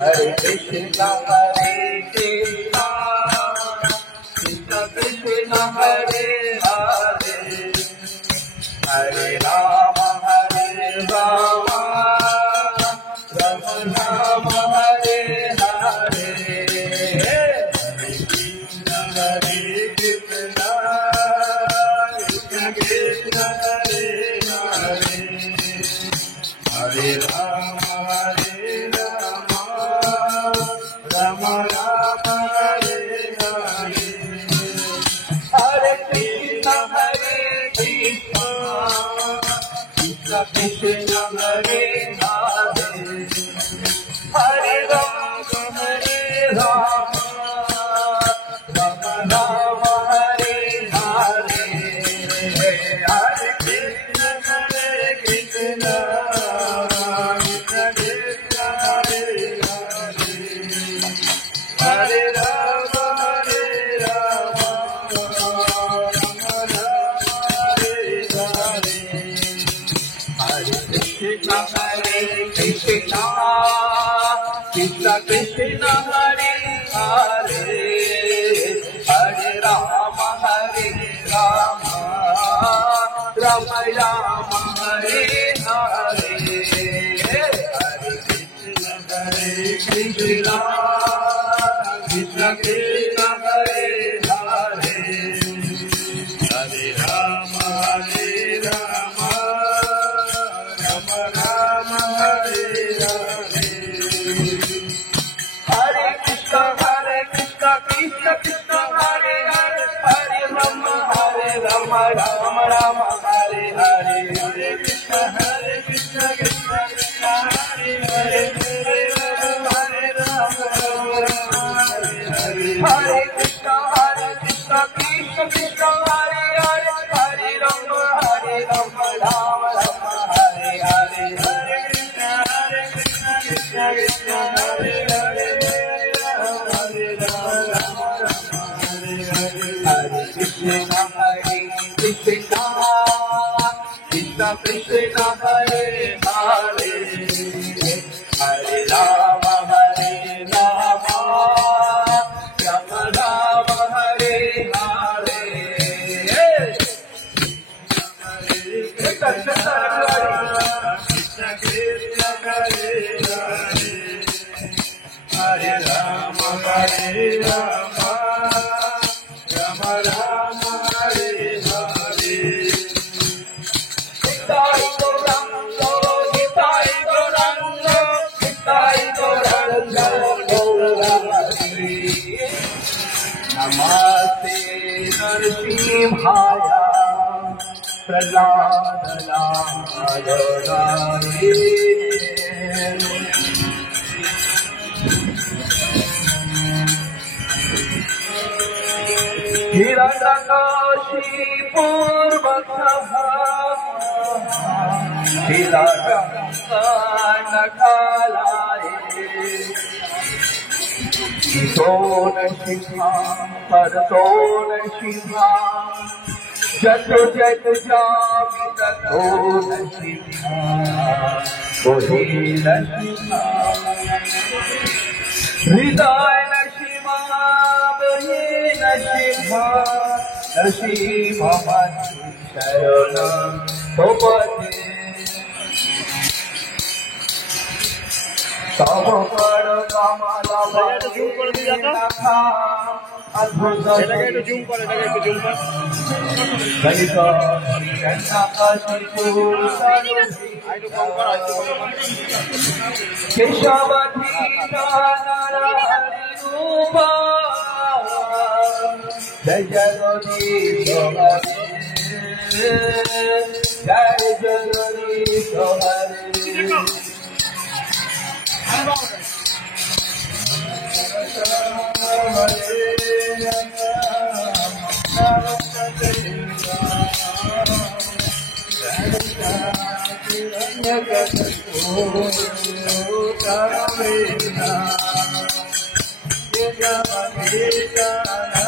Hare Krishna Krishna Krishna Hare Hare Hare Rama Rama Rama Hare Hare Hare Krishna Krishna Krishna Hare Hare Hare Rama Rama Rama Hare Hare Hare Krishna Krishna Krishna Hare Hare Hare Rama Rama Rama Hare Hare Hare Krishna Krishna Krishna Hare Hare Hare Rama Krishna Krishna Hare Hare Hare Rama Rama Rama Hare Hare Hare Krishna Krishna Krishna Krishna Hare Hare Hare Rama Rama Rama Hare Hare Hare Krishna Krishna Krishna Hare Hare Hare Rama Rama Rama Hare Hare Hare Krishna Krishna Krishna Hare Hare Hare Rama Rama Hare Krishna Krishna Krishna Hare Hare Hare Rama Rama Hare Hare Hare Krishna Krishna Krishna Hare Hare Hare Rama Hare Krishna Krishna Krishna Hare Hare Hare Rama Rama Rama Hare Hare Krishna Krishna Hare Hare Hare Rama Rama Rama Hare Hare Nitai Gauranga Namaste Narsimhaya Prahlada Adorare Hiranyakashi Purvakha Hiranyakalaye Son Shiva Paraton Shiva Jato Jato Jami Taton Shiva Kohila Shiva Hridaya Shiva Bahina Shiva Shiva Mati Sharanam Topate Tava Pada Kamala Bhakti Adbhuta Gaita Keshavati Narahari Rupa Jai Jagadi Sohari Jai Jagadi Sohari Hare